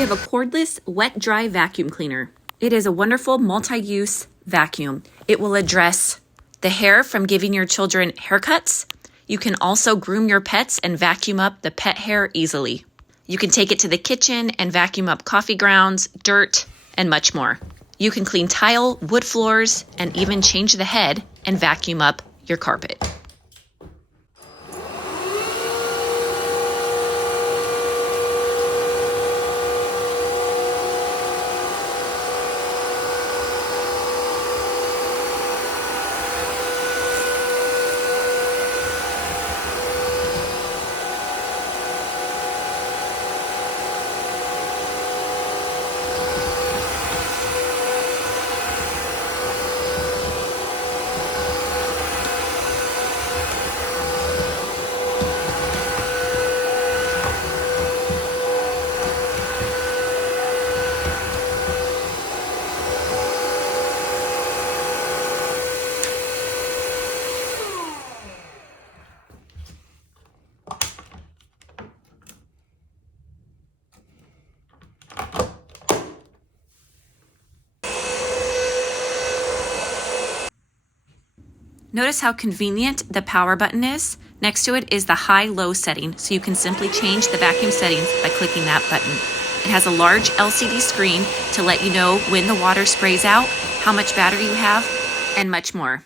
We have a cordless wet-dry vacuum cleaner. It is a wonderful multi-use vacuum. It will address the hair from giving your children haircuts. You can also groom your pets and vacuum up the pet hair easily. You can take it to the kitchen and vacuum up coffee grounds, dirt, and much more. You can clean tile, wood floors, and even change the head and vacuum up your carpet. Notice how convenient the power button is. Next to it is the high-low setting, so you can simply change the vacuum settings by clicking that button. It has a large LCD screen to let you know when the water sprays out, how much battery you have, and much more.